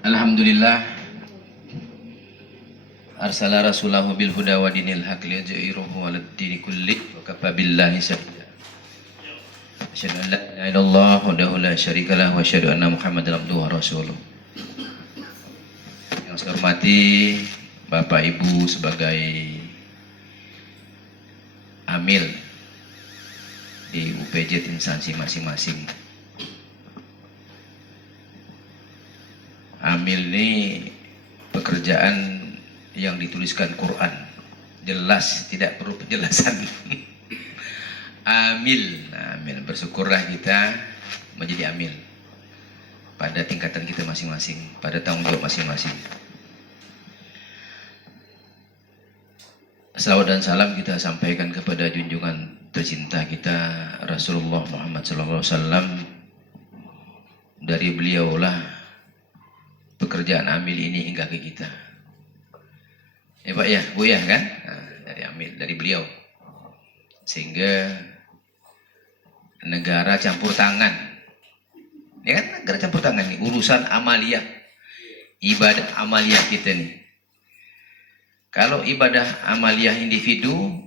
Alhamdulillah arsala rasulahu bil huda wa dinil haq liyudhhirahu 'alad dini kulli wa kafa billahi shahida. Asyhadu an la ilaha illallah wahdahu la syarika lah wa asyhadu anna Muhammadan abduhu wa rasuluh. Yang saya hormati Bapak Ibu sebagai amil di UPJ instansi masing-masing. Amil ini pekerjaan yang dituliskan Quran, jelas, tidak perlu penjelasan. Amil, bersyukurlah kita menjadi amil pada tingkatan kita masing-masing, pada tanggung jawab masing-masing. Salawat dan salam kita sampaikan kepada junjungan tercinta kita Rasulullah Muhammad SAW. Dari beliaulah pekerjaan amil ini hingga ke kita. Ya Pak ya, Bu ya kan? Nah, dari amil, dari beliau. Sehingga negara campur tangan. Ya kan, negara campur tangan nih, urusan amaliyah, ibadah amaliyah kita nih. Kalau ibadah amaliyah individu,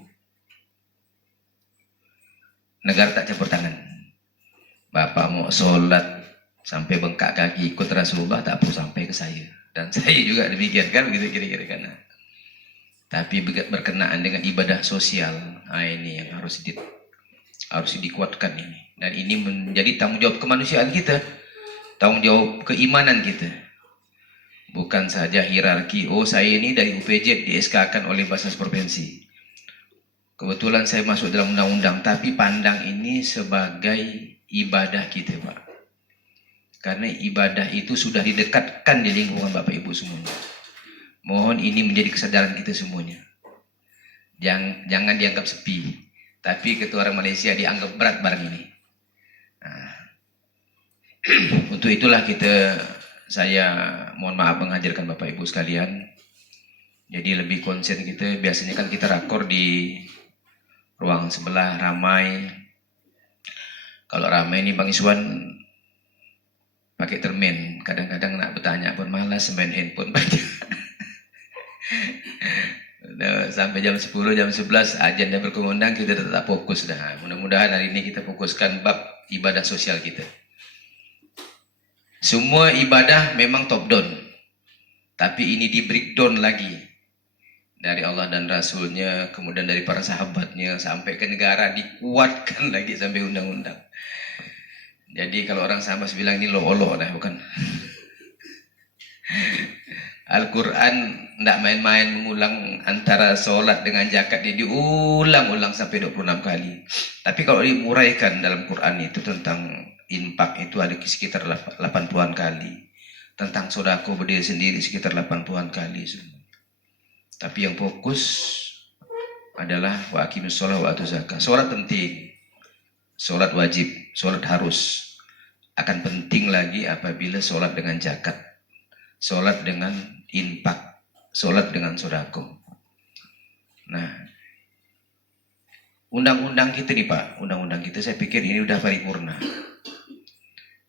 negara tak campur tangan. Bapak mau sholat sampai bengkak kaki ikut Rasulullah, tak perlu sampai ke saya. Dan saya juga demikian kan, begitu kira-kira kan. Tapi berkenaan dengan ibadah sosial, ini yang harus dikuatkan ini. Dan ini menjadi tanggung jawab kemanusiaan kita, tanggung jawab keimanan kita. Bukan saja hierarki, oh saya ini dari UPJ di SK-kan oleh Basnas Provinsi. Kebetulan saya masuk dalam undang-undang, tapi pandang ini sebagai ibadah kita Pak. Karena ibadah itu sudah didekatkan di lingkungan Bapak Ibu semuanya. Mohon ini menjadi kesadaran kita semuanya. Jangan dianggap sepi. Tapi ketua orang Malaysia dianggap berat barang ini. Nah, untuk itulah saya mohon maaf mengajarkan Bapak Ibu sekalian. Jadi lebih konsen kita. Biasanya kan kita rakor di ruang sebelah ramai. Kalau ramai ini Bang Iswan pakai termin. Kadang-kadang nak bertanya pun malas, main handphone banyak. Sampai jam 10, jam 11 agenda berkumandang, kita tetap fokus dah. Mudah-mudahan hari ini kita fokuskan bab ibadah sosial kita. Semua ibadah memang top down, tapi ini di breakdown lagi dari Allah dan Rasulnya, kemudian dari para sahabatnya sampai ke negara, dikuatkan lagi sampai undang-undang. Jadi kalau orang sama bilang ini lo-olo dah, bukan? Al-Quran tidak main-main mengulang antara sholat dengan zakat, dia diulang-ulang sampai 26 kali. Tapi kalau dimuraikan dalam Quran itu tentang infak itu ada sekitar 80-an kali. Tentang sodako berdiri sendiri sekitar 80-an kali semua. Tapi yang fokus adalah wa aqimus sholat wa atuz zakah. Sholat penting, sholat wajib, sholat harus. Akan penting lagi apabila sholat dengan zakat, sholat dengan infak, sholat dengan sodako. Nah, undang-undang kita nih Pak, undang-undang kita saya pikir ini udah paripurna.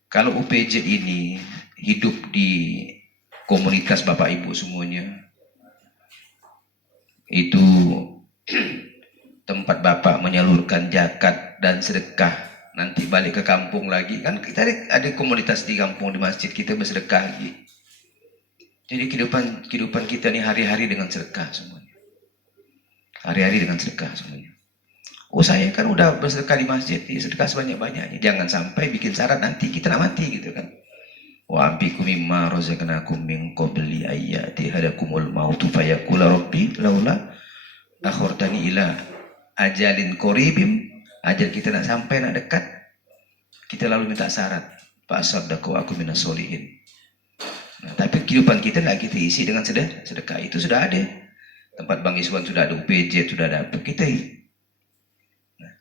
Kalau UPJ ini hidup di komunitas Bapak Ibu semuanya, itu tempat Bapak menyalurkan zakat dan sedekah, nanti balik ke kampung lagi, kan kita ada komunitas di kampung, di masjid kita bersedekah lagi. Jadi kehidupan kita nih hari-hari dengan sedekah semuanya. Hari-hari dengan sedekah semuanya. Oh saya kan udah bersedekah di masjid, sedekah sebanyak-banyaknya. Jangan sampai bikin syarat nanti kita nak mati gitu kan. Wa ampikum mimma razaqnakum min qabli ayyati hadakumul mautu fayaqula rabbi laula akhortani ila ajalin qaribim. Ajal kita nak sampai, nak dekat, kita lalu minta syarat. Fa'asaddaqu aku minas solihin. Nah, tapi kehidupan kita nggak kita isi dengan sedekah. Itu sudah ada. Tempat Bang Iswan sudah ada, UPJ sudah ada, kita. Nah,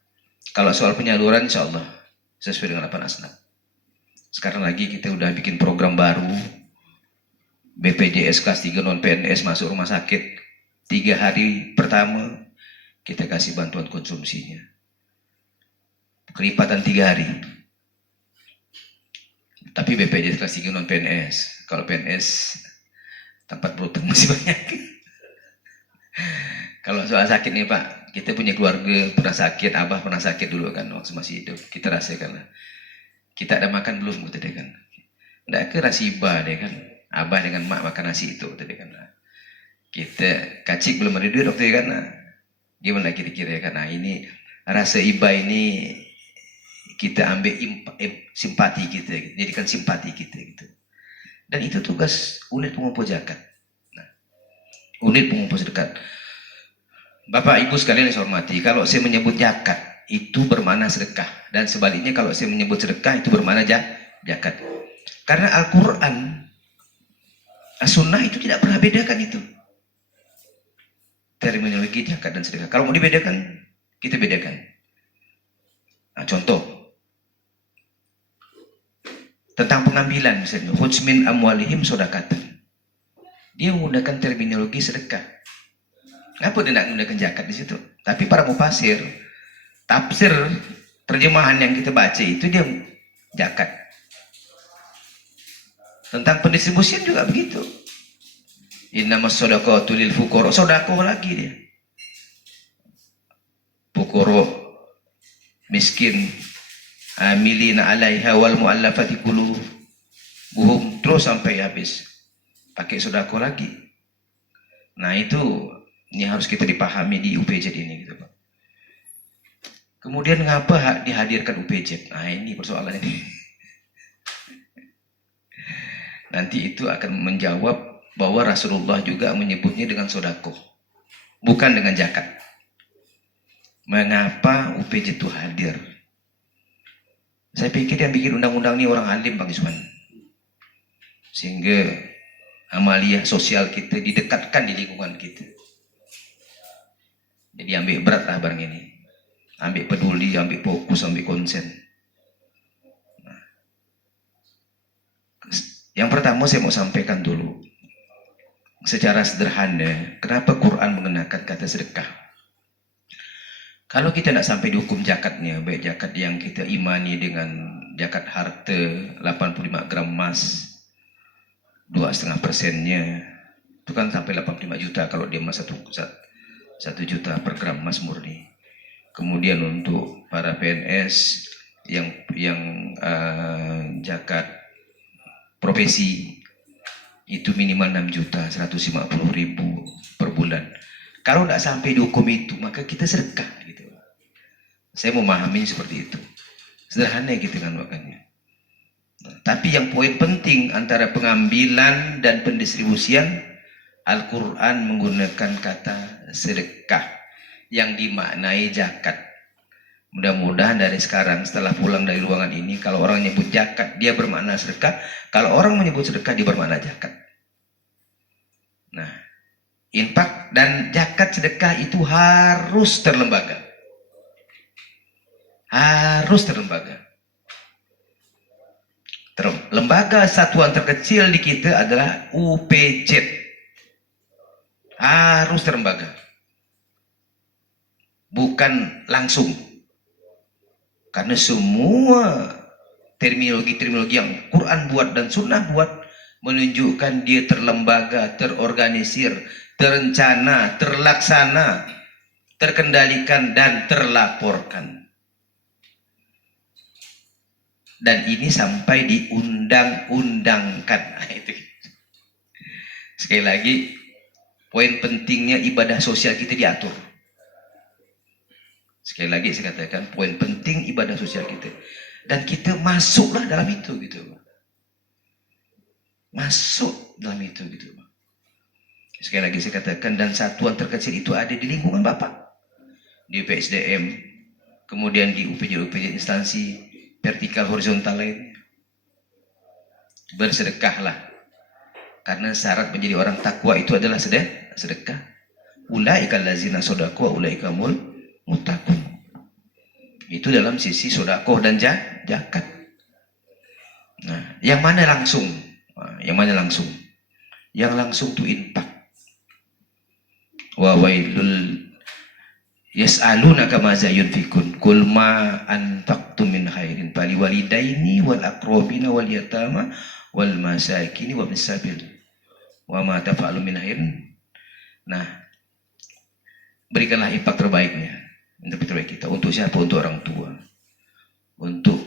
kalau soal penyaluran insya Allah sesuai dengan 8 asnaf. Sekarang lagi kita udah bikin program baru. BPJS kelas 3 non PNS masuk rumah sakit 3 hari pertama kita kasih bantuan konsumsinya. Kelipatan 3 hari. Tapi BPJS kelas 3 non PNS. Kalau PNS tempat berutang masih banyak. Kalau soal sakit nih Pak, kita punya keluarga pernah sakit, abah pernah sakit dulu kan waktu masih hidup. Kita rasakan lah. Kita ada makan belum gitu deh kan. Nggak ke rasiba deh kan. Abah dengan mak makan nasi itu gitu deh kan. Kita kacik belum ada duit waktu itu kan. Gimana kira-kira kan. Nah ini rasa iba ini kita ambil simpati kita, jadikan simpati kita gitu. Dan itu tugas unit pengumpul zakat. Nah, unit pengumpul zakat. Bapak Ibu sekalian yang saya hormati, kalau saya menyebut zakat itu bermakna sedekah, dan sebaliknya kalau saya menyebut sedekah itu bermakna zakat. Karena Al-Quran, As-Sunnah itu tidak pernah bedakan itu. Terminologi zakat dan sedekah. Kalau mau dibedakan, kita bedakan. Nah, contoh tentang pengambilan misalnya, Hujmin amwalihim sodakatan. Dia menggunakan terminologi sedekah. Kenapa dia tidak menggunakan zakat di situ? Tapi para mufasir, tafsir, terjemahan yang kita baca itu dia zakat. Tentang pendistribusian juga begitu. Innamas shadaqatu lil fuqara, sedekah lagi dia. Fuqara miskin, amilina 'alaiha wal mu'allafati qulubuhum, terus sampai habis. Pakai sedekah lagi. Nah, itu ini harus kita dipahami di UPZ ini gitu Pak. Kemudian ngapa dihadirkan UPZ? Nah, ini persoalan ini. Nanti itu akan menjawab bahwa Rasulullah juga menyebutnya dengan sedekah, bukan dengan zakat. Mengapa UPZ itu hadir? Saya pikir yang bikin undang-undang ini orang alim Bang Iswan. Sehingga amaliyah sosial kita didekatkan di lingkungan kita. Jadi ambil berat lah barang ini. Ambil peduli, ambil fokus, ambil konsen. Nah, yang pertama saya mau sampaikan dulu. Secara sederhana, kenapa Quran mengenakan kata sedekah? Kalau kita tidak sampai dihukum zakatnya, baik zakat yang kita imani dengan zakat harta 85 gram emas, 2,5%-nya, itu kan sampai 85 juta kalau dia emas 1 juta per gram emas murni. Kemudian untuk para PNS yang zakat profesi itu minimal 6 juta 150 ribu per bulan. Kalau tidak sampai dihukum itu, maka kita sedekah gitu. Saya memahami seperti itu. Sederhana gitu kan makanya. Nah, tapi yang poin penting antara pengambilan dan pendistribusian, Al-Quran menggunakan kata sedekah yang dimaknai zakat. Mudah-mudahan dari sekarang setelah pulang dari ruangan ini, kalau orang menyebut zakat dia bermakna sedekah, kalau orang menyebut sedekah dia bermakna zakat. Nah, infak dan zakat sedekah itu harus terlembaga. Harus terlembaga. Lembaga satuan terkecil di kita adalah UPZ. Harus terlembaga. Bukan langsung. Karena semua terminologi-terminologi yang Quran buat dan Sunnah buat menunjukkan dia terlembaga, terorganisir, terencana, terlaksana, terkendalikan, dan terlaporkan. Dan ini sampai diundang-undangkan. Nah, itu. Sekali lagi, poin pentingnya ibadah sosial kita diatur. Sekali lagi saya katakan, poin penting ibadah sosial kita. Dan kita masuklah dalam itu gitu. Masuk dalam itu gitu. Sekali lagi saya katakan, dan satuan terkecil itu ada di lingkungan Bapak. Di PSDM, kemudian di UPJ instansi vertikal horizontal lainnya. Bersedekahlah. Karena syarat menjadi orang takwa itu adalah sedekah. Ulaika allazina shadaqu wa ulaika muttaqun. Itu dalam sisi sedekah dan zakat. Nah, yang mana langsung? Yang mana langsung? Yang langsung itu infak. Wa wailul Yas'alunaka maza yunfikun qul ma anfaqtum min khairin fali walidaini wal aqrabina wal yatama wal masakin wa bis sabil wa ma tafa'alu min khairin. Nah, berikanlah infak terbaiknya untuk terbaik kita. Untuk siapa? Untuk orang tua, untuk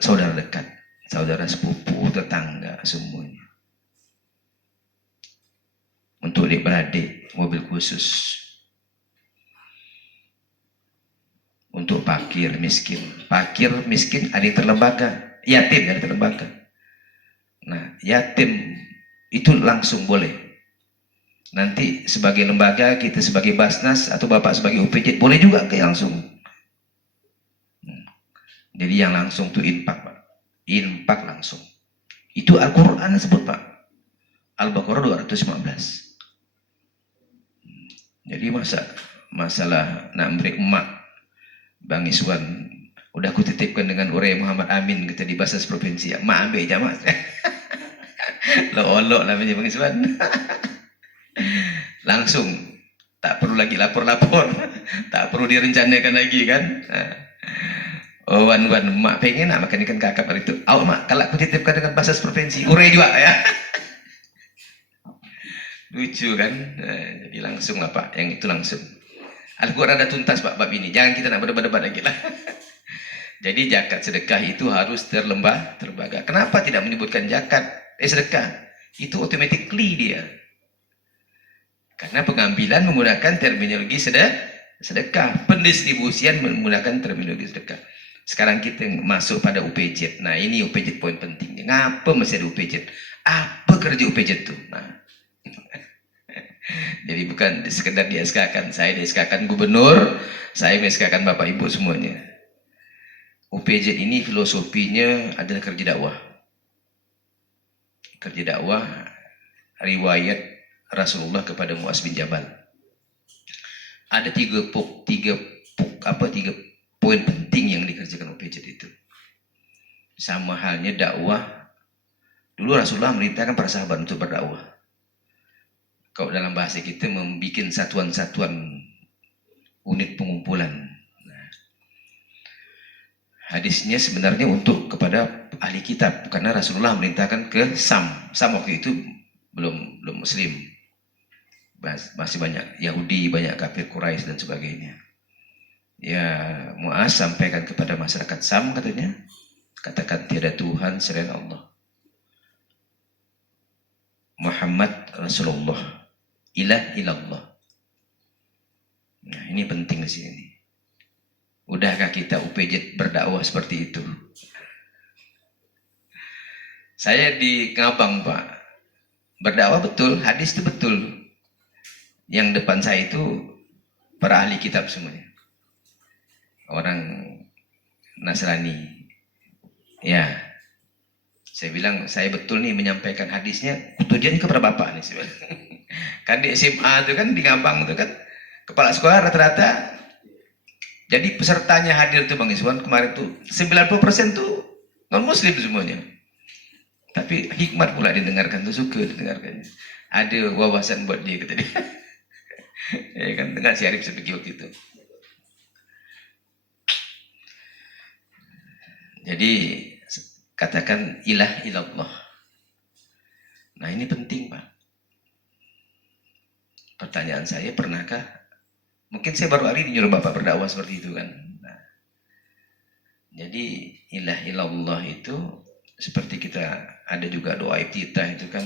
saudara dekat, saudara sepupu, tetangga, semuanya. Untuk adik-beradik, mobil khusus. Untuk fakir miskin. Fakir miskin ada yang terlembaga, yatim ada terlembaga. Nah, yatim itu langsung boleh. Nanti sebagai lembaga, kita sebagai Basnas atau Bapak sebagai UPJ boleh juga kayak langsung. Jadi yang langsung tuh infak, Pak. Infak langsung. Itu Al-Quran sebut, Pak. Al-Baqarah 215. Jadi masalah nak beri emak Bang Iswan udah aku titipkan dengan Uray Muhammad Amin kita di Basnas Provinsi. Mak ambil aja, Mak. Lo olok namanya Bang Iswan. Langsung, tak perlu lagi lapor-lapor, tak perlu direncanakan lagi kan. Oh, wan mak pengen nak makan ikan kakap hari itu. Awak mak, kalau aku titipkan dengan Basnas Provinsi, Uray juga ya. Lucu kan. Jadi langsung lah Pak, yang itu langsung. Al-Quran ada tuntas Pak bab ini, jangan kita nak berdebat-debat lagi lah. Jadi zakat sedekah itu harus terlembaga. Kenapa tidak menyebutkan zakat sedekah? Itu automatically dia. Karena pengambilan menggunakan terminologi sedekah, pendistribusian menggunakan terminologi sedekah. Sekarang kita masuk pada UPJ. Nah, ini UPJ poin pentingnya. Ngapa mesti ada UPJ? Apa kerja UPJ itu? Nah, jadi bukan sekedar di SK-kan. Saya di SK-kan gubernur, saya di SK-kan Bapak Ibu semuanya. UPJ ini filosofinya adalah kerja dakwah. Kerja dakwah riwayat Rasulullah kepada Muaz bin Jabal. Ada tiga poin penting yang dikerjakan UPJ itu. Sama halnya dakwah. Dulu Rasulullah merintahkan para sahabat untuk berdakwah. Kalau dalam bahasa kita membuat satuan-satuan unit pengumpulan. Nah, hadisnya sebenarnya untuk kepada ahli kitab karena Rasulullah merintahkan ke Sam waktu itu belum Muslim. Masih banyak Yahudi, banyak kafir Quraisy dan sebagainya. Ya, Muaz sampaikan kepada masyarakat Sam katanya, katakan tiada Tuhan selain Allah. Muhammad Rasulullah, ilah ilallah. Nah, ini penting di sini. Udahkah kita UPJ berdakwah seperti itu? Saya di Ngabang, Pak. Berdakwah betul, hadis itu betul. Yang depan saya itu para ahli kitab semuanya. Orang Nasrani. Ya. Saya bilang, saya betul nih menyampaikan hadisnya. Tujuannya kepada Bapak nih. Kan di SMA itu kan, di Ngabang itu kan. Kepala sekolah rata-rata. Jadi pesertanya hadir tuh Bang Iswan kemarin tuh 90% tuh non-muslim semuanya. Tapi hikmat pula didengarkan tuh, suka didengarkannya. Ada wawasan buat dia kata dia. Ya kan, dengan si Arif Sepiki waktu itu. Jadi katakan ilah ilallah. Nah, ini penting, Pak. Pertanyaan saya, pernahkah? Mungkin saya baru hari ini nyuruh Bapak berdakwah seperti itu kan. Nah, jadi ilah ilallah itu seperti kita ada juga doa iftitah itu kan,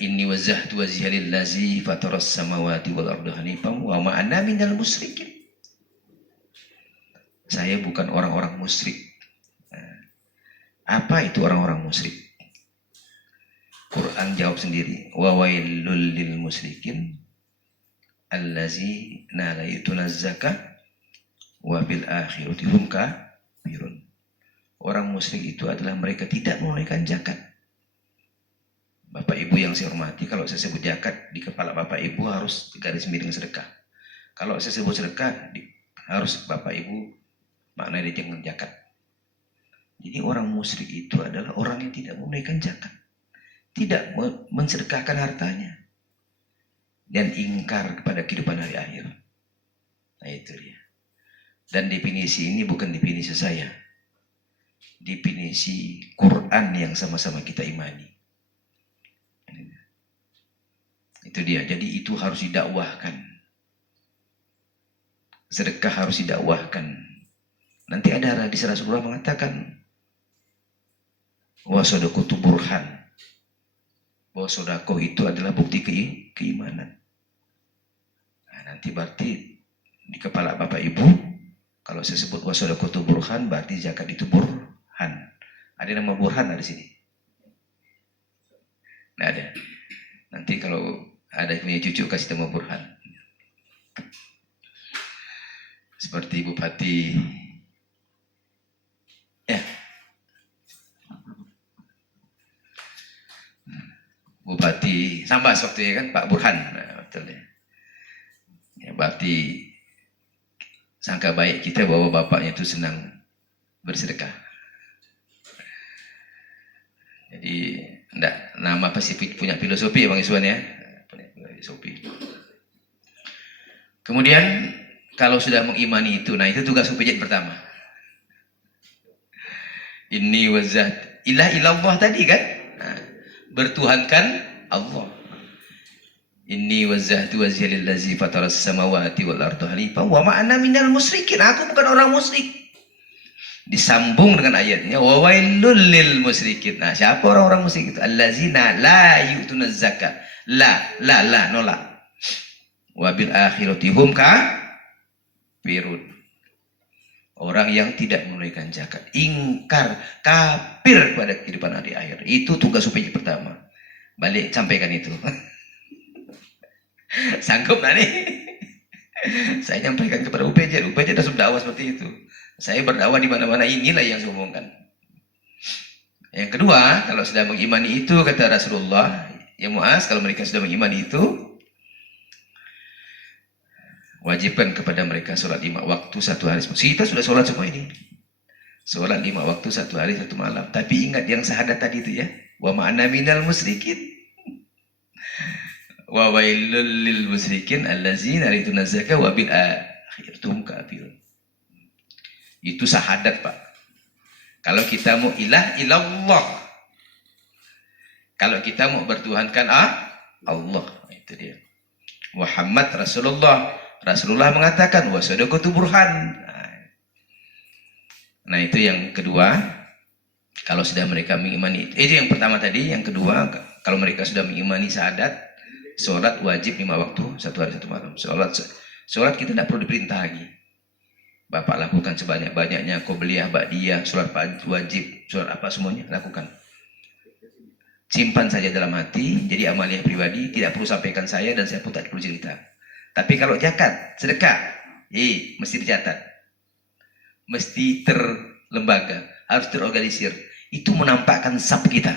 inni wajjahtu wajhiya lillazi fataras samawati wal arda hanifan wa ma ana minal musyrikin. Saya bukan orang-orang musyrik. Nah, apa itu orang-orang musyrik? Quran jawab sendiri. Wa wailul lil musyrikin allazina la yutuna zakah wa bil akhirati hum kafirun. Orang musyrik itu adalah mereka tidak menunaikan zakat. Bapak Ibu yang saya hormati, kalau saya sebut zakat, di kepala Bapak Ibu harus garis miring sedekah. Kalau saya sebut sedekah, harus Bapak Ibu maknanya jangan zakat. Jadi orang musyrik itu adalah orang yang tidak menunaikan zakat, tidak mensedekahkan hartanya. dan ingkar kepada kehidupan hari akhir. Nah itu dia. Dan definisi ini bukan definisi saya. Definisi Quran yang sama-sama kita imani. Itu dia. Jadi itu harus didakwahkan. Sedekah harus didakwahkan. Nanti ada hadis Rasulullah mengatakan wa sadaqatu burhan. Bahwa sedekah itu adalah bukti keimanan. Nah, nanti berarti di kepala Bapak Ibu kalau saya sebut wa sadaqatu burhan berarti zakat itu burhan. Ada nama burhan di sini? Nah, ada. Nanti kalau ada punya cucu kasih nama burhan. Seperti Bupati ya. Bupati Sambas waktu kan Pak Burhan. Nah, betul ya. Ya, berarti sangka baik kita bahwa bapaknya itu senang bersedekah. Jadi enggak, nama pasti punya filosofi ya Bang Iswan ya. Punya filosofi. Kemudian kalau sudah mengimani itu, nah itu tugas UPJ pertama. Inni wazat ilah ilallah tadi kan. Nah, bertuhankan Allah. Inni wazahtu wajhiya lillazi fataras samawati wal arda hanifan wa ma ana minal musyrikin. Aku bukan orang musyrik. Disambung dengan ayatnya wa wailul lil musyrikin. Nah, siapa orang-orang musyrik itu? Allazina la yu'tunaz zakat. La nolak. Wa bil akhirati hum kafirun. Orang yang tidak menunaikan zakat, ingkar, kafir pada kehidupan hari akhir. Itu tugas UPJ pertama. Balik sampaikan itu. Sanggup nggak nih? Saya nyampaikan kepada UPJ. UPJ sudah berdakwah seperti itu. Saya berdakwah di mana-mana, inilah yang saya omongkan. Yang kedua, kalau sudah mengimani itu, kata Rasulullah, ya Muaz, kalau mereka sudah mengimani itu, wajibkan kepada mereka sholat 5 waktu 1 hari. Kita sudah sholat semua ini. Sholat 5 waktu 1 hari 1 malam. Tapi ingat yang syahadat tadi itu ya. Wa ma'ana minal musyrikin. Wa wailul lil musyrikin allazina yarituna zakah wa bil akhirtum kafirun. Itu syahadat, Pak. Kalau kita mau ilallah. Kalau kita mau bertuhankan Allah. Itu dia. Muhammad Rasulullah mengatakan wa sadaqatu burhan. Nah, itu yang kedua. Kalau sudah mereka mengimani itu yang pertama tadi. Yang kedua, kalau mereka sudah mengimani syahadat, sholat wajib 5 waktu 1 hari 1 malam. Sholat kita tidak perlu diperintah lagi. Bapak lakukan sebanyak-banyaknya, qobliyah, ba'diyah, sholat wajib, sholat apa semuanya lakukan. Simpan saja dalam hati, jadi amaliah pribadi, tidak perlu sampaikan saya dan saya pun tak perlu cerita. Tapi kalau zakat, sedekah, mesti dicatat. Mesti terlembaga, harus terorganisir. Itu menampakkan sab kita.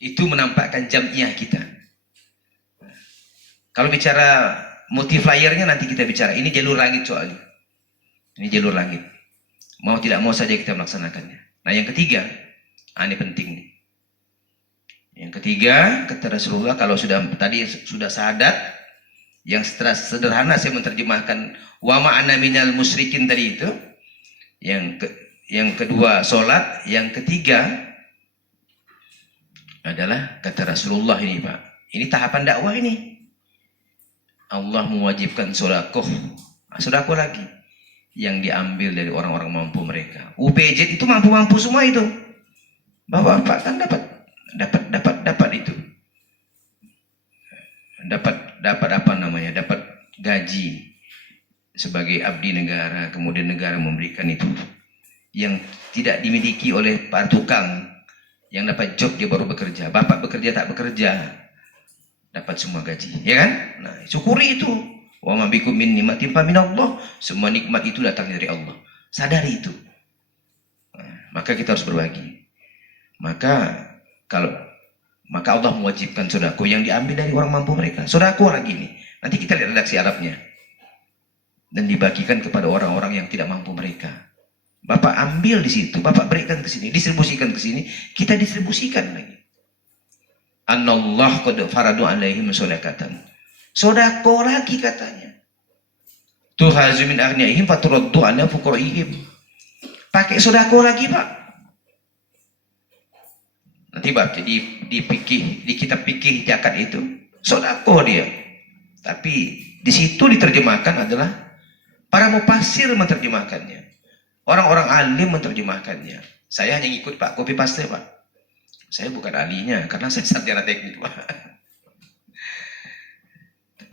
Itu menampakkan jam'iyah kita. Kalau bicara multipliernya nanti kita bicara. Ini jalur langit soalnya. Ini jalur langit. Mau tidak mau saja kita melaksanakannya. Nah yang ketiga, ini penting nih. Yang ketiga, kata Rasulullah, kalau sudah tadi sudah syahadat, yang sederhana saya menerjemahkan wa ma'ana minal musyrikin tadi itu. Yang kedua sholat, yang ketiga adalah kata Rasulullah ini, Pak. Ini tahapan dakwah ini. Allah mewajibkan sedekah. Sedekah lagi yang diambil dari orang-orang mampu mereka. UPJ itu mampu-mampu semua itu. Bapak kan dapat itu. Dapat apa namanya? Dapat gaji sebagai abdi negara, kemudian negara memberikan itu. Yang tidak dimiliki oleh para tukang, yang dapat job dia baru bekerja. Bapak bekerja tak bekerja, dapat semua gaji, ya kan? Nah, syukuri itu. Wa ma bikum min nikmatin fa minallah. Semua nikmat itu datang dari Allah. Sadari itu. Nah, maka kita harus berbagi. Maka Allah mewajibkan sedekah yang diambil dari orang mampu mereka. Sedekah lagi ini. Nanti kita lihat redaksi Arabnya. Dan dibagikan kepada orang-orang yang tidak mampu mereka. Bapak ambil di situ, Bapak berikan ke sini, distribusikan ke sini, kita distribusikan lagi. Annallah qad faradu alaihim shadaqatan. Sodako lagi katanya. Tuhazu min aghniyaihim faturaddu ala fuqaraihim. Pakai sodako lagi, Pak. Nanti baca di kitab fikih zakat itu sodako dia. Tapi di situ diterjemahkan adalah para mufasir menerjemahkannya. Orang-orang alim menerjemahkannya. Saya hanya ikut Pak, copy paste Pak. Saya bukan ahlinya karena saya sarjana teknik Pak.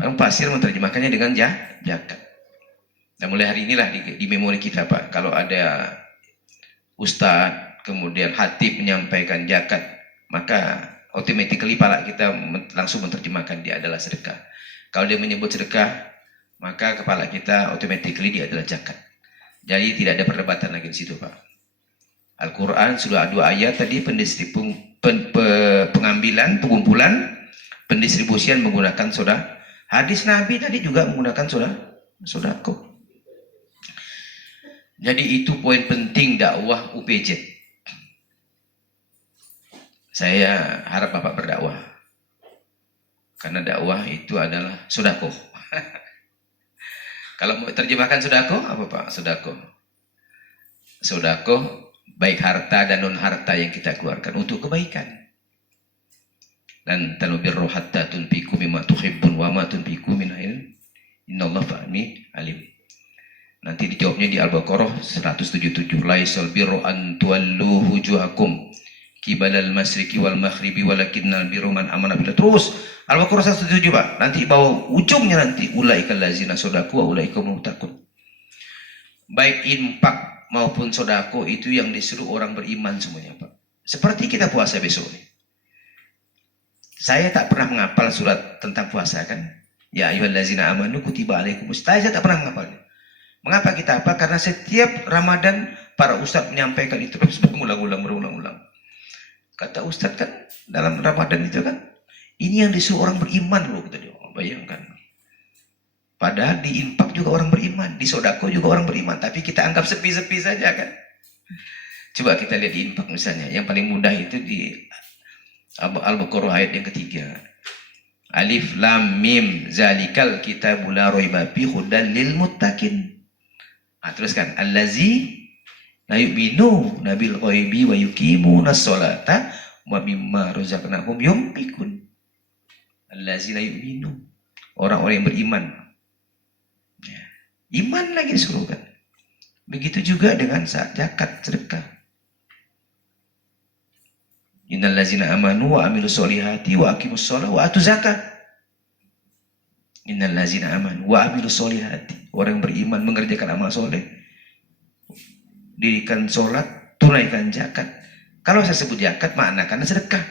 Orang mufasir menerjemahkannya dengan zakat. Nah mulai hari inilah di memori kita Pak, kalau ada ustadz kemudian hatib menyampaikan zakat, maka automatically kepala kita langsung menerjemahkan dia adalah sedekah. Kalau dia menyebut sedekah, maka kepala kita automatically dia adalah zakat. Jadi tidak ada perdebatan lagi di situ Pak. Al-Quran sudah 2 ayat tadi pengambilan, pengumpulan, pendistribusian menggunakan sodah. Hadis Nabi tadi juga menggunakan sodako. Jadi itu poin penting dakwah UPJ. Saya harap Bapak berdakwah. Karena dakwah itu adalah sodako. Kalau mau terjemahkan sodako, apa Pak? Sodako, baik harta dan non harta yang kita keluarkan untuk kebaikan. Dan tanubirru hatta tunfiqu mimma tuhibbun wa ma tunfiqu min khairin innallaha fa'ami alim. Nanti dijawabnya di Al-Baqarah 177. Laisal birru an tuwallu wujuhakum kibalal masriqi wal maghribi walakinnal birru man amana billah. Terus Al-Baqarah 177 Pak. Nanti bawa ujungnya nanti ulaikal ladzina shadaku wa ulaikum muttaqun. Baik infak maupun sodako itu yang disuruh orang beriman semuanya Pak. Seperti kita puasa besok nih. Saya tak pernah menghafal surat tentang puasa kan. Ya ayyuhallazina amanu kutiba alaikumus. Saya tak pernah menghafalnya. Mengapa kita hafal? Karena setiap Ramadan para ustadz menyampaikan itu terus berulang-ulang. Kata ustadz kan dalam Ramadan itu kan, ini yang disuruh orang beriman loh kata dia. Bayangkan. Padahal di infak juga orang beriman, di sodako juga orang beriman, tapi kita anggap sepi-sepi saja kan. Coba kita lihat di infak misalnya, yang paling mudah itu di Al-Baqarah ayat yang ketiga. Alif lam mim zalikal kitabul la raiba fihi hudal lil muttaqin. Teruskan allazi la yu'minu nabil ghaibi wa yuqimunas sholata wa mimma razaqnahum yunfiqun. Allazi la yu'minu, orang-orang yang beriman. Ya. Iman lagi disuruh kan. Begitu juga dengan zakat, sedekah. Innal ladzina amanu wa amilus solihati wa aqimus sholah wa atuz zakat. Innal ladzina amanu wa amilus solihati. Orang yang beriman mengerjakan amal soleh, dirikan sholat, tunaikan zakat. Kalau saya sebut zakat makna karena sedekah.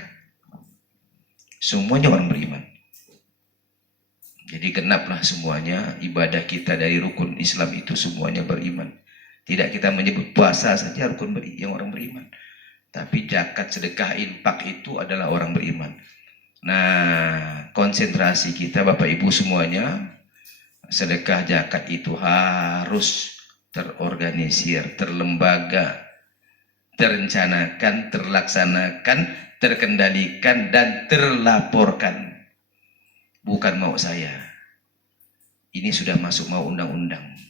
Semuanya orang beriman. Jadi genaplah semuanya ibadah kita dari rukun Islam itu semuanya beriman. Tidak kita menyebut puasa saja rukun yang orang beriman. Tapi zakat, sedekah, infak itu adalah orang beriman. Nah, konsentrasi kita Bapak Ibu semuanya, sedekah zakat itu harus terorganisir, terlembaga, terencanakan, terlaksanakan, terkendalikan, dan terlaporkan. Bukan mau saya. Ini sudah masuk mau undang-undang.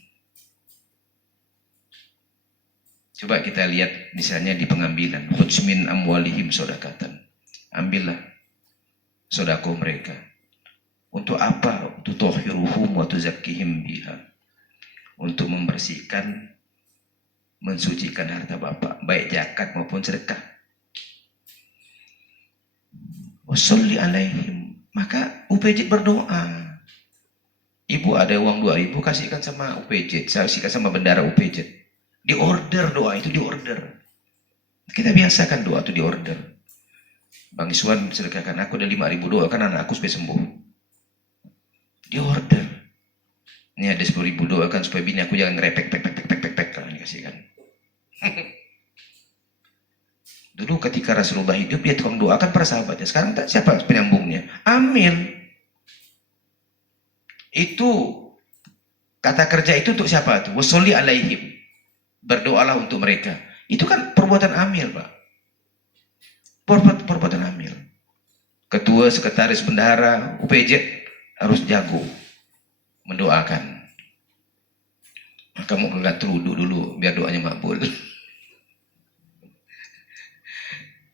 Coba kita lihat misalnya di pengambilan. Khudz min amwalihim sodakatan. Ambillah sodako mereka. Untuk apa? Untuk tuhiruhum wa tuzakkihim biha. Untuk membersihkan, mensucikan harta Bapak, baik zakat maupun sedekah. Washolli alaihim. Maka UPJ berdoa. Ibu ada uang 2.000, kasihkan sama UPJ, kasihkan sama bendara UPJ. Di order doa itu, di order. Kita biasakan doa itu di order. Bang Iswan sedekahkan aku ada 5.000 doa kan anak aku supaya sembuh. Di order. Ini ada 10.000 doa kan supaya bini aku jangan ngerepek kalau dikasihkan. Dulu ketika Rasulullah hidup dia tukang doakan para sahabatnya. Sekarang siapa penyambungnya? Amil. Itu kata kerja itu untuk siapa tuh? Washolli alaihim. Berdoalah untuk mereka. Itu kan perbuatan amil, Pak. Perbuatan amil. Ketua, sekretaris, bendahara, UPJ, harus jago mendoakan. Maka mau pegang teruduk dulu biar doanya makbul.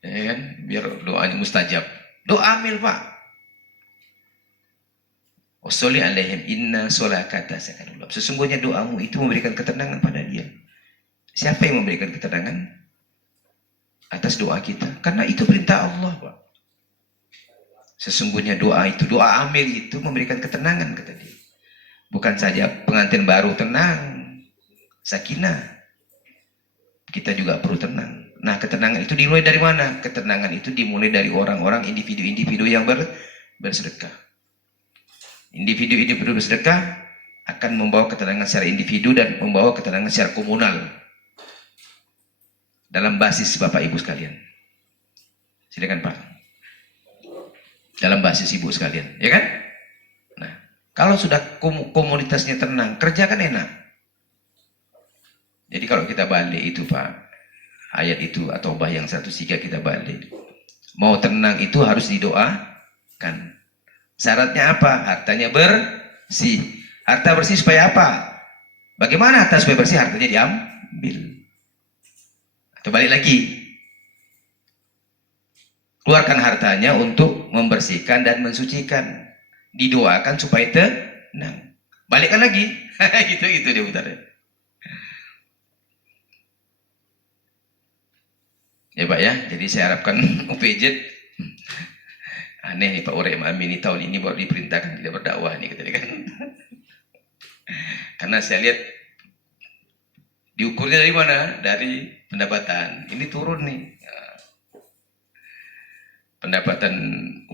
Ya kan? Biar doanya mustajab. Doa amil Pak. Washolli alaihim inna sholakata sakanullah. Sesungguhnya doamu itu memberikan ketenangan pada dia. Siapa yang memberikan ketenangan atas doa kita? Karena itu perintah Allah Pak. Sesungguhnya doa itu, doa amil itu memberikan ketenangan kata dia. Bukan saja pengantin baru tenang, sakinah. Kita juga perlu tenang. Nah, ketenangan itu dimulai dari mana? Ketenangan itu dimulai dari orang-orang, individu-individu yang bersedekah. Individu-individu bersedekah akan membawa ketenangan secara individu dan membawa ketenangan secara komunal. Dalam basis Bapak Ibu sekalian. Silakan Pak. Dalam basis Ibu sekalian, ya kan? Nah, kalau sudah komunitasnya tenang, kerja kan enak. Jadi kalau kita balik itu Pak, ayat itu atau bah yang 103 kita balik. Mau tenang itu harus didoakan. Syaratnya apa? Hartanya bersih. Harta bersih supaya apa? Bagaimana harta supaya bersih? Hartanya diambil. Atau balik lagi. Keluarkan hartanya untuk membersihkan dan mensucikan. Didoakan supaya tenang. Balikkan lagi. Gitu dia putarnya. Ya Pak ya, jadi saya harapkan UPJ aneh nih Pak Urem Amin ini tahun ini baru diperintahkan tidak berdakwah nih katanya kan. Karena saya lihat diukurnya dari mana? Dari pendapatan. Ini turun nih. Pendapatan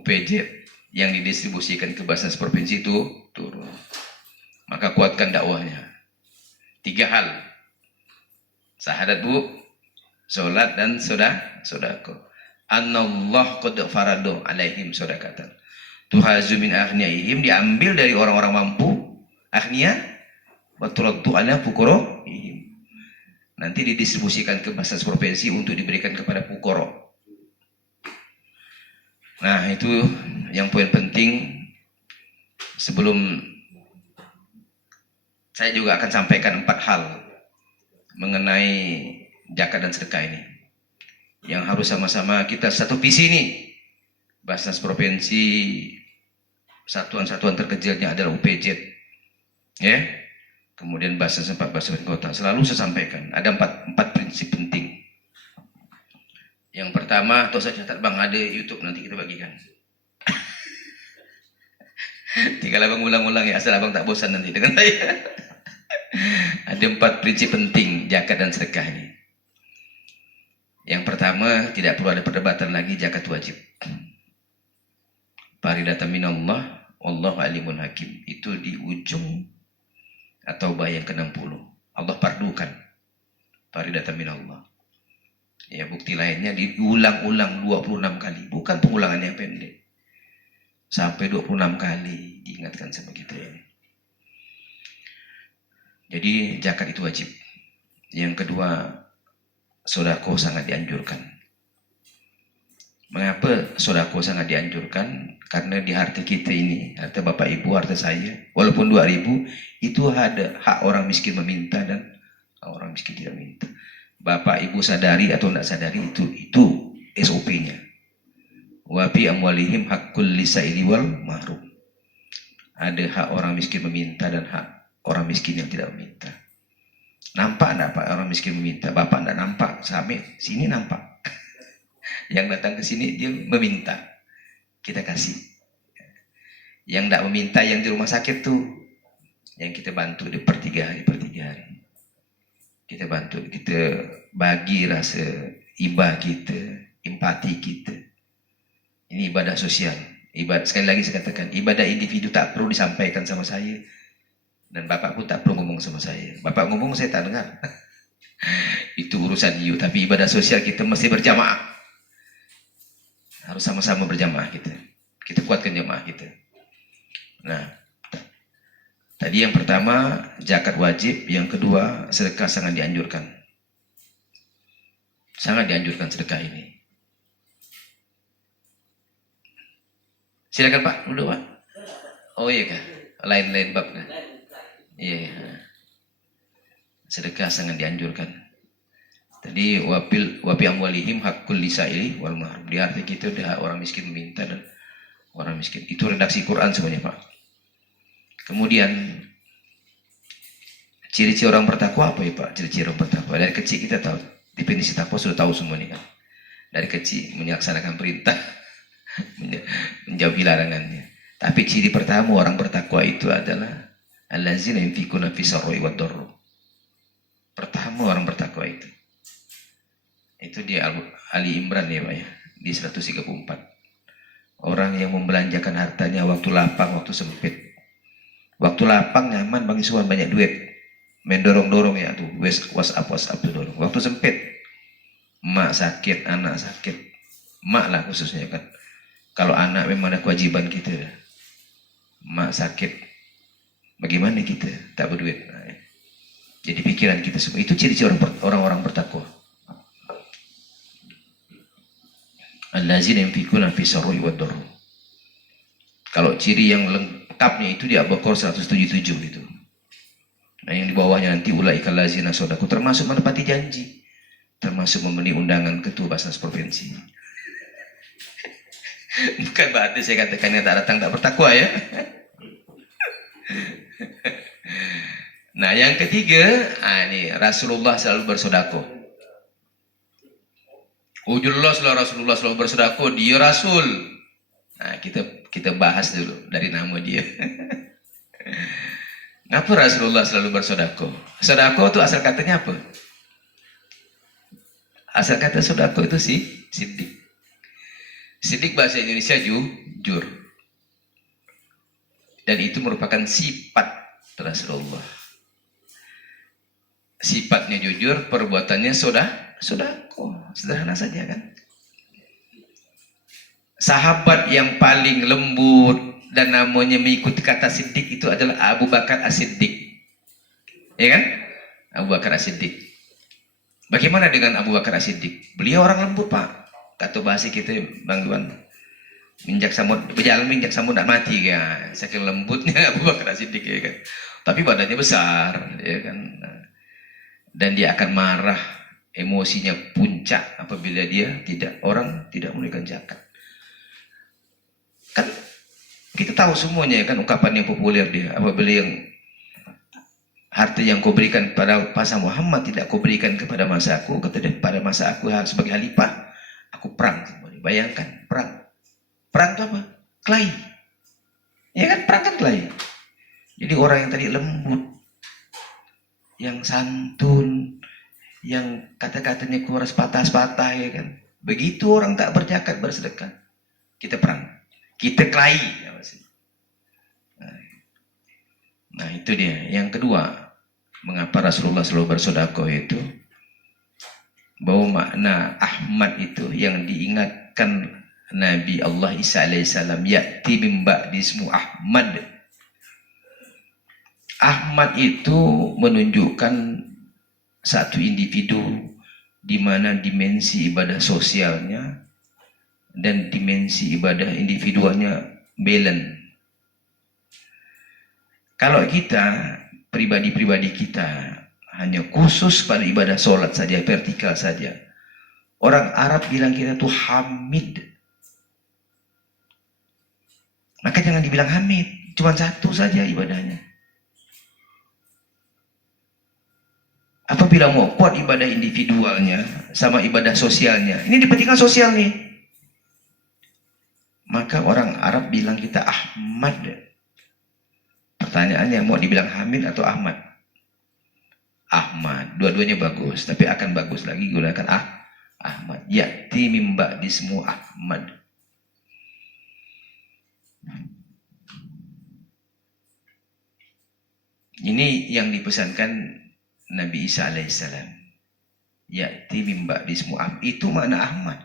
UPJ yang didistribusikan ke Basnas Provinsi itu turun. Maka kuatkan dakwahnya. 3 hal. Syahadat Bu, sholat dan sodako. Annallah qad faradu alaihim sodakatan. Tuhazu min aghniyaihim, diambil dari orang-orang mampu, aghniya, wa turaddu ala fuqaraihim. Nanti didistribusikan ke Basnas Provinsi untuk diberikan kepada fuqara. Nah, itu yang poin penting. Sebelum saya juga akan sampaikan 4 hal mengenai zakat dan sedekah ini. Yang harus sama-sama kita satu visi nih. Basnas Provinsi, satuan-satuan terkecilnya adalah UPJ. Ya. Kemudian Basnas 14 kota. Selalu saya sampaikan, ada 4 prinsip penting. Yang pertama, atau saya catat Bang, ada YouTube nanti kita bagikan. Tinggal Abang ulang-ulang ya, asal Abang tak bosan nanti dengan saya. Ada 4 prinsip penting zakat dan sedekah ini. Yang pertama, tidak perlu ada perdebatan lagi, zakat wajib. Faridatan minallah, wallahu alimun hakim. Itu di ujung atau bayang ke-60. Allah pardukan. Faridatan minallah. Ya, bukti lainnya diulang-ulang 26 kali. Bukan pengulangan yang pendek. Sampai 26 kali diingatkan sama kita ini. Jadi zakat itu wajib. Yang kedua, sedekah sangat dianjurkan. Mengapa sedekah sangat dianjurkan? Karena di harta kita ini, harta Bapak Ibu, harta saya, walaupun 2.000, itu ada hak orang miskin meminta dan orang miskin tidak minta. Bapak Ibu sadari atau tidak sadari, itu SOP-nya. Wa fi amwalihim haqqul lisaili wal mahrum. Ada hak orang miskin meminta dan hak orang miskin yang tidak meminta. Nampak enggak Pak orang miskin meminta? Bapak enggak nampak, sampai sini nampak. Yang datang ke sini dia meminta, kita kasih. Yang enggak meminta yang di rumah sakit tuh, yang kita bantu di per 3 hari. Kita bantu, kita bagi rasa iba kita, empati kita. Ini ibadah sosial. Ibadah, sekali lagi saya katakan, ibadah individu tak perlu disampaikan sama saya. Dan Bapak pun tak perlu ngomong sama saya. Bapak ngomong saya tak dengar. Itu urusan you. Tapi ibadah sosial kita mesti berjamaah. Harus sama-sama berjamaah kita. Kita kuatkan jamaah kita. Nah, tadi yang pertama zakat wajib, yang kedua sedekah sangat dianjurkan. Sangat dianjurkan sedekah ini. Silakan Pak, dulu Pak. Oh iya kah? Lain-lain bab kah? Iya, iya. Sedekah sangat dianjurkan. Tadi wapi amwalihim hakul lisaili wal mahrum. Di arti kita udah orang miskin meminta dan orang miskin. Itu redaksi Quran semuanya, Pak. Kemudian ciri-ciri orang bertakwa apa ya, Pak? Ciri-ciri orang bertakwa. Dari kecil kita tahu. Definisi takwa sudah tahu semua nih kan. Dari kecil melaksanakan perintah, menjauhi larangannya. Tapi ciri pertama orang bertakwa itu adalah allazina yunfikuna fis sarri wad dharra. Pertama orang bertakwa itu. Itu di Ali Imran ya, Pak ya, di 134. Orang yang membelanjakan hartanya waktu lapang, waktu sempit. Waktu lapang nyaman bagi suan banyak duit. Main dorong-dorong ya tuh, WhatsApp tuh dorong. Waktu sempit, mak sakit, anak sakit, mak lah khususnya kan. Kalau anak memang ada kewajiban kita, mak sakit, bagaimana kita tak berduit? Nah, jadi pikiran kita semua itu ciri-ciri orang-orang bertakwa. Allazina yunfikuna fi sarri wad dharra. Kalau ciri yang lengkapnya itu di Al-Baqarah 177 gitu. Nah yang di bawahnya nanti ulaikal ladzina shadaku, termasuk menepati janji, termasuk memenuhi undangan ketua Basnas Provinsi. Bukan berarti saya katakan yang tak datang tak bertakwa ya. Nah yang ketiga, ini Rasulullah selalu bersedekah. Jelas lah Rasulullah selalu bersedekah, dia Rasul. Nah kita bahas dulu dari nama dia. Kenapa Rasulullah selalu bersedekah? Sedekah itu asal katanya apa? Asal kata sedekah itu siddiq. Siddiq bahasa Indonesia jujur. Dan itu merupakan sifat Rasulullah. Sifatnya jujur, perbuatannya sedekah. Sederhana saja kan? Sahabat yang paling lembut dan namanya mengikuti kata Siddiq itu adalah Abu Bakar As-Siddiq. Ya kan? Abu Bakar As-Siddiq. Bagaimana dengan Abu Bakar As-Siddiq? Beliau orang lembut, Pak. Kata bahasa kita, Bang Iwan. Berjalan minjak samud tak mati ya. Saking lembutnya Abu Bakar As-Siddiq ya kan. Tapi badannya besar, ya kan. Dan dia akan marah, emosinya puncak apabila dia orang tidak menunaikan zakat. Kan kita tahu semuanya kan ungkapan yang populer dia, apabila yang harta yang kau berikan pada masa Muhammad tidak kau berikan kepada masa aku, kata dia, pada masa aku sebagai khalifah aku perang. Bayangkan perang itu apa? Kelahi. Ya kan, perang kan kelahi. Jadi orang yang tadi lembut, yang santun, yang kata-katanya keluar sepatah-sepatah, ya kan, begitu orang tak berzakat bersedekah, kita perang, kita kelahi. Nah itu dia. Yang kedua, mengapa Rasulullah selalu bersedekah itu, bahwa makna Ahmad itu yang diingatkan Nabi Allah Isa alaihissalam, ya'ti min ba'di ismu Ahmad. Ahmad itu menunjukkan satu individu di mana dimensi ibadah sosialnya dan dimensi ibadah individualnya balance. Kalau kita, pribadi-pribadi kita hanya khusus pada ibadah sholat saja, vertikal saja, orang Arab bilang kita tuh hamid. Maka jangan dibilang hamid, cuma satu saja ibadahnya. Apabila mau kuat ibadah individualnya sama ibadah sosialnya, ini dipentingkan sosial nih, maka orang Arab bilang kita Ahmad. Pertanyaannya, mau dibilang Hamid atau Ahmad? Ahmad, dua-duanya bagus, tapi akan bagus lagi gunakan Ahmad. Ya'ti min ba'di ismu Ahmad. Ini yang dipesankan Nabi Isa alaihissalam. Ya'ti min ba'di ismu Ahmad. Itu makna Ahmad.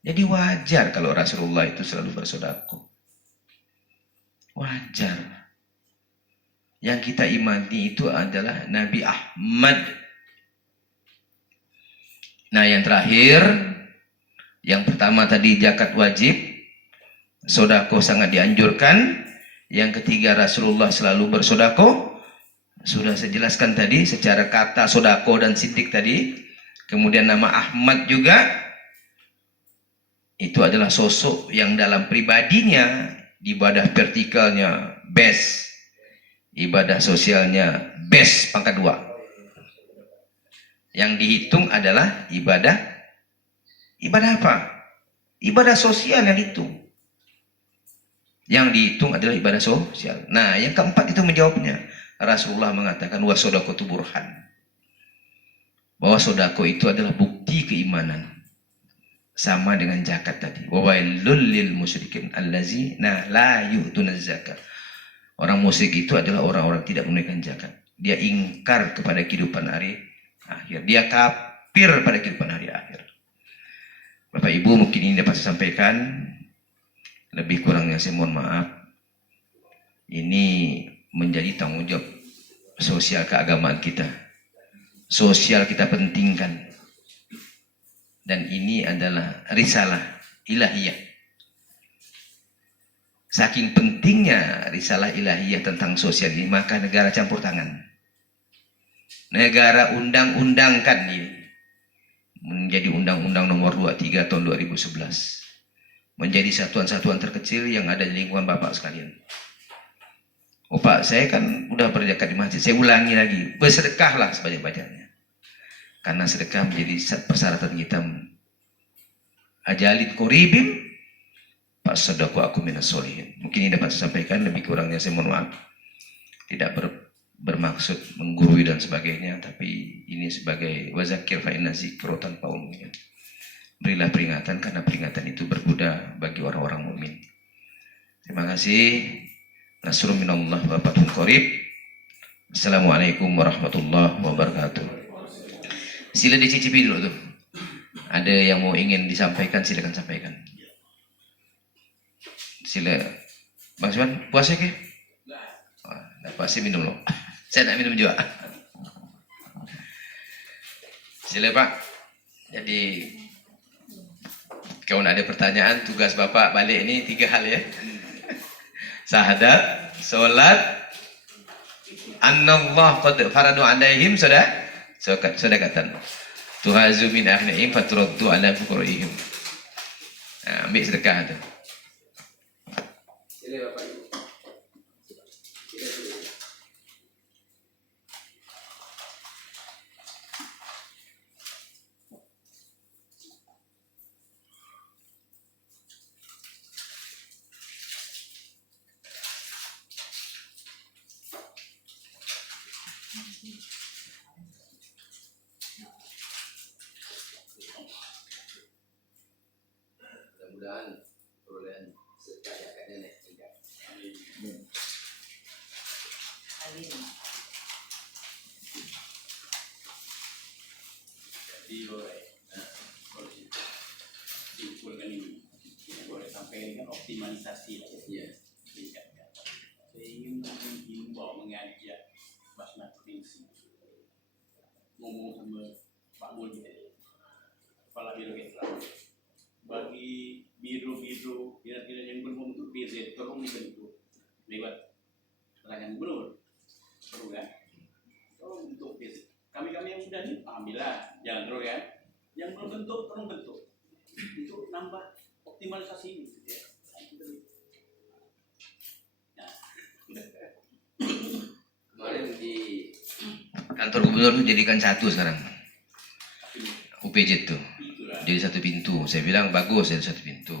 Jadi wajar kalau Rasulullah itu selalu bersedekah. Wajar. Yang kita imani itu adalah Nabi Ahmad. Nah yang terakhir, yang pertama tadi zakat wajib, sedekah sangat dianjurkan. Yang ketiga, Rasulullah selalu bersodako. Sudah saya jelaskan tadi secara kata sodako dan sidik tadi. Kemudian nama Ahmad juga. Itu adalah sosok yang dalam pribadinya, ibadah vertikalnya best, ibadah sosialnya best pangkat 2. Yang dihitung adalah ibadah apa? Ibadah sosial yang dihitung. Yang dihitung adalah ibadah sosial. Nah, yang keempat itu menjawabnya. Rasulullah mengatakan wasodaqatu burhan. Bahwa sodako itu adalah bukti keimanan. Sama dengan zakat tadi. Wa wailul lil musyrikin allazina la yu'tunaz zakat. Orang musyrik itu adalah orang-orang tidak menunaikan zakat. Dia ingkar kepada kehidupan hari akhir. Dia kafir pada kehidupan hari akhir. Bapak Ibu, mungkin ini dapat saya sampaikan. Lebih kurangnya saya mohon maaf. Ini menjadi tanggung jawab sosial keagamaan kita. Sosial kita pentingkan. Dan ini adalah risalah ilahiyah. Saking pentingnya risalah ilahiyah tentang sosial ini, maka negara campur tangan. Negara undang-undangkan ini. Menjadi Undang-Undang Nomor 23 tahun 2011. Menjadi satuan-satuan terkecil yang ada di lingkungan Bapak sekalian. Oh Pak, saya kan udah berzakat di masjid. Saya ulangi lagi, bersedekahlah sebanyak-banyaknya. Karena sedekah menjadi persyaratan kita. Ajalid koribim, Pak Sodaku aku minas solihin. Mungkin ini dapat saya sampaikan, lebih kurangnya saya mohon maaf. Tidak bermaksud menggurui dan sebagainya, tapi ini sebagai wazakir fa'inna zikro tanpa umumnya. Berilah peringatan karena peringatan itu berguna bagi orang-orang mukmin. Terima kasih. Nasrun minallah wa fathun qarib. Assalamualaikum warahmatullahi wabarakatuh. Sila dicicipi dulu tuh. Ada yang mau ingin disampaikan, silakan sampaikan. Sila. Bang Siman, puasa ke? Nah, pasti minum loh. Saya tak minum juga. Sila Pak. Jadi kalau ada pertanyaan, tugas Bapak balik ini 3 hal ya. Syahadat, solat, annallah qad faradu alaihim sedekatan. Tuhazu min aghnihim faturaddu ala fuqaraihim. Nah, ambil sedekah tu. Sila Bapak. Mudah-mudahan perolehan sekaya nenek tinggal. Amin. Jadi boleh diukurkan ini. Boleh sampai dengan optimalisasi. Ya. Saya ingin membawa mengajak Basnas Provinsi. Ngomong sama Pak Mul Kepala Biro Islam. Bagi biro-biro kira-kira yang berbentuk BZ tolong dibentuk lewat terangan gubernur, perlu kan? Tolong bentuk BZ. Kami yang sudah nih, alhamdulillah jalan terus kan. Yang belum bentuk, tolong bentuk. Itu nambah optimalisasi ini. Ya. Nah. Kemarin di kantor gubernur itu jadikan satu sekarang. UPJ tuh. Jadi satu pintu. Saya bilang bagus jadi satu pintu.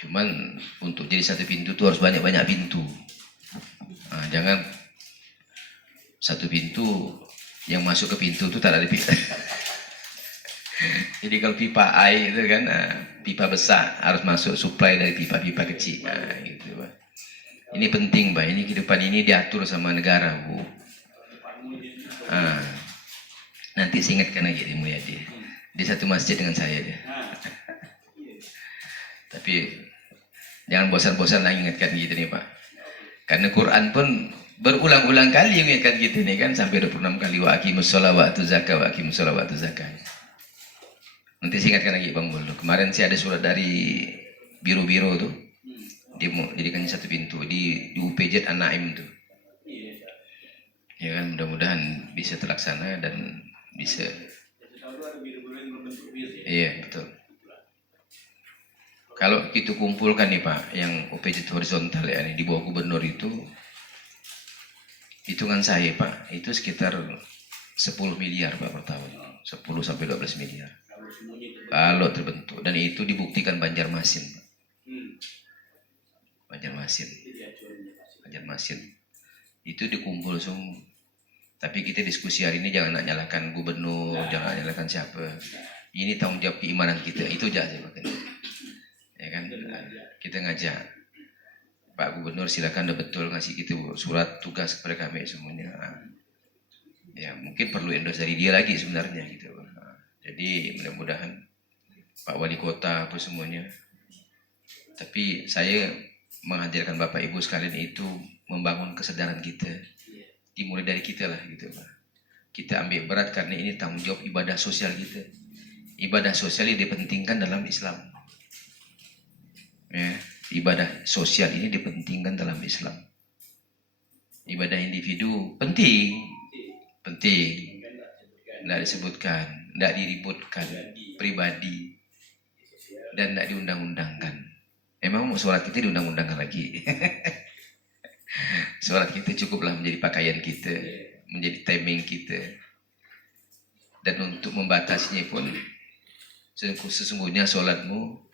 Cuman untuk jadi satu pintu itu harus banyak-banyak pintu. Nah, jangan satu pintu yang masuk ke pintu itu tak ada pipa. Jadi kalau pipa air itu kan pipa besar harus masuk supply dari pipa-pipa kecil. Nah, gitu, Pak. Ini penting, Pak. Ini kehidupan ini diatur sama negara, Bu. Nanti saya ingatkan lagi di Mulyadi. Di satu masjid dengan saya dia. Tapi jangan bosan-bosan lagi ingatkan gitu nih Pak. Karena Quran pun berulang-ulang kali mengingatkan kita nih kan sampai 26 kali wa aqimus shalah wa atuz zakah wa aqimus shalah wa atuz zakah. Nanti saya ingatkan lagi Bang Mul. Kemarin sih ada surat dari biro-biro tuh. Dia mau jadikannya satu pintu di UPJ An-Naim tuh. Ya kan, mudah-mudahan bisa terlaksana dan bisa. Iya betul. Kalau kita kumpulkan nih Pak, yang UPJ horizontal ya di bawah gubernur itu, hitungan saya Pak, itu sekitar 10 miliar Pak per tahun, 10 sampai 12 miliar. Kalau terbentuk, dan itu dibuktikan Banjarmasin Pak. Banjarmasin itu dikumpul semua. Tapi kita diskusi hari ini jangan nyalakan gubernur, jangan nyalakan siapa. Ini tanggung jawab keimanan kita, itu aja saya pakai. Ya kan, kita ngajak Pak Gubernur silakan udah betul ngasih gitu surat tugas kepada kami semuanya. Ya mungkin perlu endorse dari dia lagi sebenarnya gitu. Jadi mudah-mudahan Pak Wali Kota apa semuanya. Tapi saya menghadirkan Bapak Ibu sekalian itu membangun kesadaran kita. Dimulai dari kita lah gitu Pak. Kita ambil berat karena ini tanggung jawab ibadah sosial kita. Ibadah sosial ini dipentingkan dalam Islam. Ya, ibadah sosial ini dipentingkan dalam Islam. Ibadah individu penting, tidak disebutkan, tidak diributkan, pribadi, dan tidak diundang-undangkan. Emang mau sholat kita diundang-undangkan lagi? Sholat kita cukuplah menjadi pakaian kita, menjadi timing kita, dan untuk membatasinya pun sesungguhnya sholatmu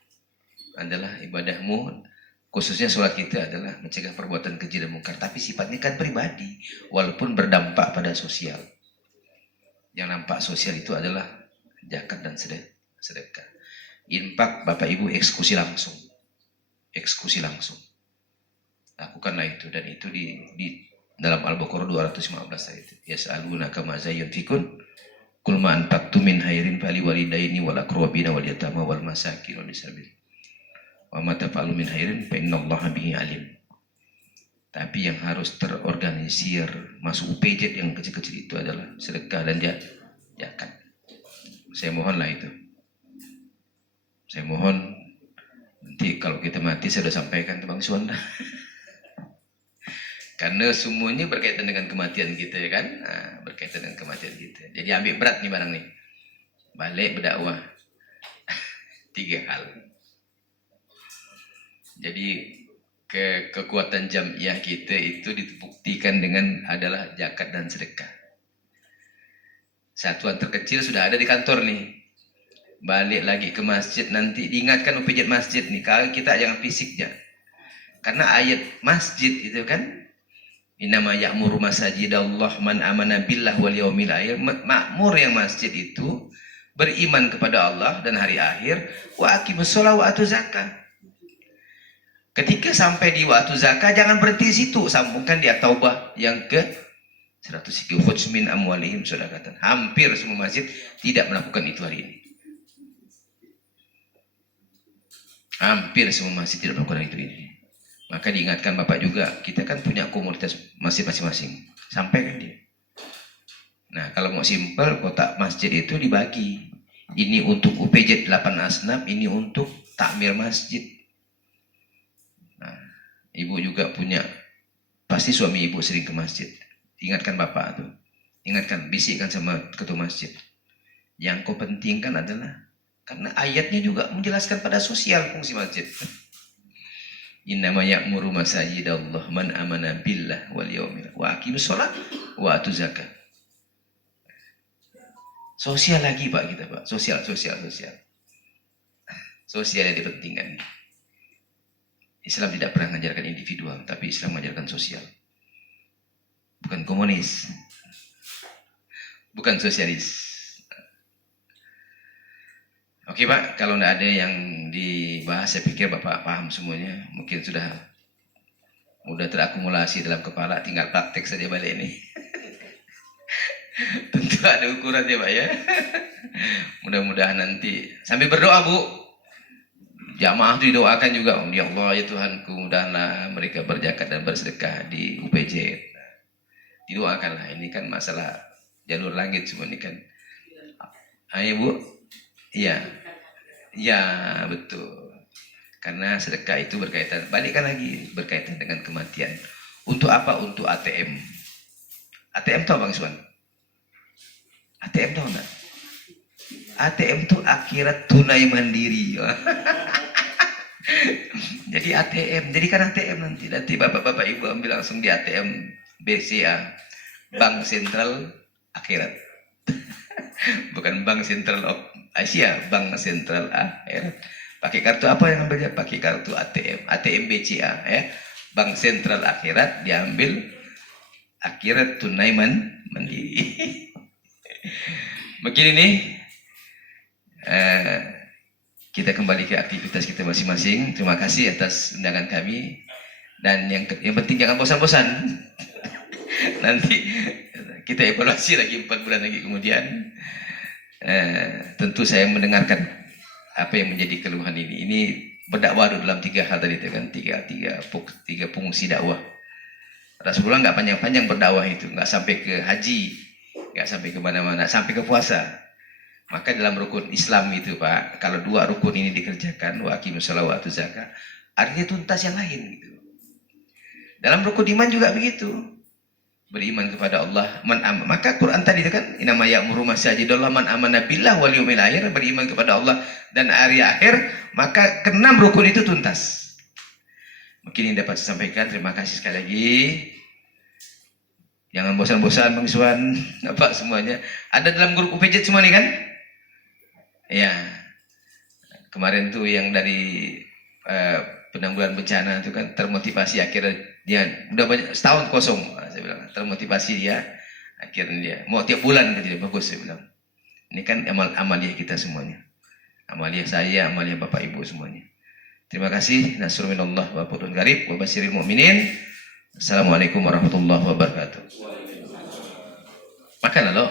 adalah ibadahmu, khususnya sholat kita adalah mencegah perbuatan keji dan mungkar, tapi sifatnya kan pribadi walaupun berdampak pada sosial. Yang nampak sosial itu adalah zakat dan sedekah. Infak Bapak Ibu eksekusi langsung lakukanlah itu, dan itu di dalam Al-Baqarah 215 itu yas'alunaka maza yunfikun qul ma anfaqtum min khairin fali walidaini wal aqrabina wal yatama wal masakin wal sabil wa ma taf'alu min khairin fa innallaha bihi alim. Tapi yang harus terorganisir masuk UPJ yang kecil-kecil itu adalah sedekah dan zakat. Saya mohonlah itu. Saya mohon nanti kalau kita mati saya sudah sampaikan ke Bang Suwanda. Karena semuanya berkaitan dengan kematian kita ya kan? Berkaitan dengan kematian kita. Jadi ambil berat nih barang nih. Balik berdakwah. 3 hal. Jadi kekuatan jamiah kita itu dibuktikan dengan adalah zakat dan sedekah. Satuan terkecil sudah ada di kantor nih. Balik lagi ke masjid nanti diingatkan UPJ masjid nih. Kalau kita jangan fisiknya. Karena ayat masjid itu kan innama ya'muru masajidallah man amana billah wal yaumil akhir. Makmur yang masjid itu beriman kepada Allah dan hari akhir, wa aqimus shalah wa atuz zakah. Ketika sampai di waktu zakat jangan berhenti di situ, sambungkan di At-Taubah yang ke 103 khudz min amwalihim shadaqatan. Hampir semua masjid tidak melakukan itu hari ini. Hampir semua masjid tidak melakukan itu ini. Maka diingatkan Bapak juga, kita kan punya komunitas masing-masing. Sampaikan dia. Nah, kalau mau simpel, kotak masjid itu dibagi. Ini untuk UPJ 8 Asnaf, ini untuk takmir masjid. Nah, ibu juga punya, pasti suami ibu sering ke masjid. Ingatkan Bapak tuh. Ingatkan, bisikkan sama ketua masjid. Yang kau pentingkan adalah, karena ayatnya juga menjelaskan pada sosial fungsi masjid. Innama ya'muru masajidallah man amana billah wal yaumil wa aqimus shalah wa atuz zakah. Sosial lagi Pak kita Pak, sosial. Sosial yang dipentingkan. Islam tidak pernah mengajarkan individual, tapi Islam mengajarkan sosial. Bukan komunis. Bukan sosialis. Oke Pak, kalau tidak ada yang dibahas, saya pikir Bapak paham semuanya. Mungkin sudah terakumulasi dalam kepala, tinggal praktek saja balik ini. Tentu ada ukuran ya Pak ya. Mudah-mudahan nanti sambil berdoa Bu. Jamaah itu didoakan juga. Ya Allah ya Tuhanku, mudahlah mereka berzakat dan bersedekah di UPJ. Didoakanlah, ini kan masalah jalur langit semua ini kan. Ayo Bu. Iya. Ya betul. Karena sedekah itu berkaitan, balikkan lagi, berkaitan dengan kematian. Untuk apa? Untuk ATM. ATM tahu Bang Iswan? ATM tahu enggak? ATM itu akhirat tunai mandiri. Jadi ATM, jadikan ATM nanti bapak-bapak ibu ambil langsung di ATM BCA, Bank Sentral Akhirat. Bukan Bank Sentral of Asia, Bank Sentral Akhirat. Pakai kartu apa yang ambilnya? Pakai kartu ATM, ATM BCA ya. Bank Sentral Akhirat diambil, akhirat tunai mandiri. Begini nih, kita kembali ke aktivitas kita masing-masing. Terima kasih atas undangan kami. Dan yang penting jangan bosan-bosan. Nanti kita evaluasi lagi 4 bulan lagi kemudian. Tentu saya mendengarkan apa yang menjadi keluhan ini. Ini berdakwah dalam 3 hal tadi itu kan, tiga fungsi dakwah. Rasulullah nggak panjang-panjang berdakwah itu, nggak sampai ke haji, nggak sampai ke mana-mana, sampai ke puasa. Maka dalam rukun Islam itu Pak, kalau 2 rukun ini dikerjakan, wa aqimus shalah wa atuz zakah, artinya tuntas yang lain gitu. Dalam rukun iman juga begitu. Beriman kepada Allah, maka Quran tadi itu kan, inama ya'muru masajidallah man amana billah wal yawmil akhir, beriman kepada Allah dan hari akhir, maka ke-6 rukun itu tuntas. Mungkin ini dapat saya sampaikan. Terima kasih sekali lagi. Jangan bosan-bosan Bang Iswan, Pak semuanya. Ada dalam grup UPJ semua nih kan? Ya. Kemarin tuh yang dari penanggulangan bencana itu kan termotivasi, akhirnya dia udah banyak setahun kosong, saya bilang termotivasi dia, akhirnya dia mau tiap bulan gitu, bagus saya bilang. Ini kan amaliah kita semuanya, amaliah saya, amaliah bapak ibu semuanya. Terima kasih. Nasrul minallah wa fathun qarib wa basyiril mu'minin. Assalamualaikum warahmatullahi wabarakatuh. Makan lo.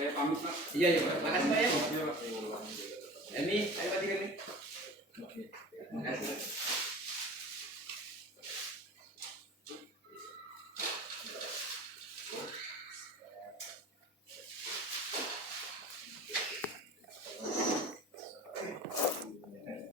Saya pamit Pak. Iya ya Pak. Makasih Pak ya. Emi, ayo Pak Tika nih. Makasih.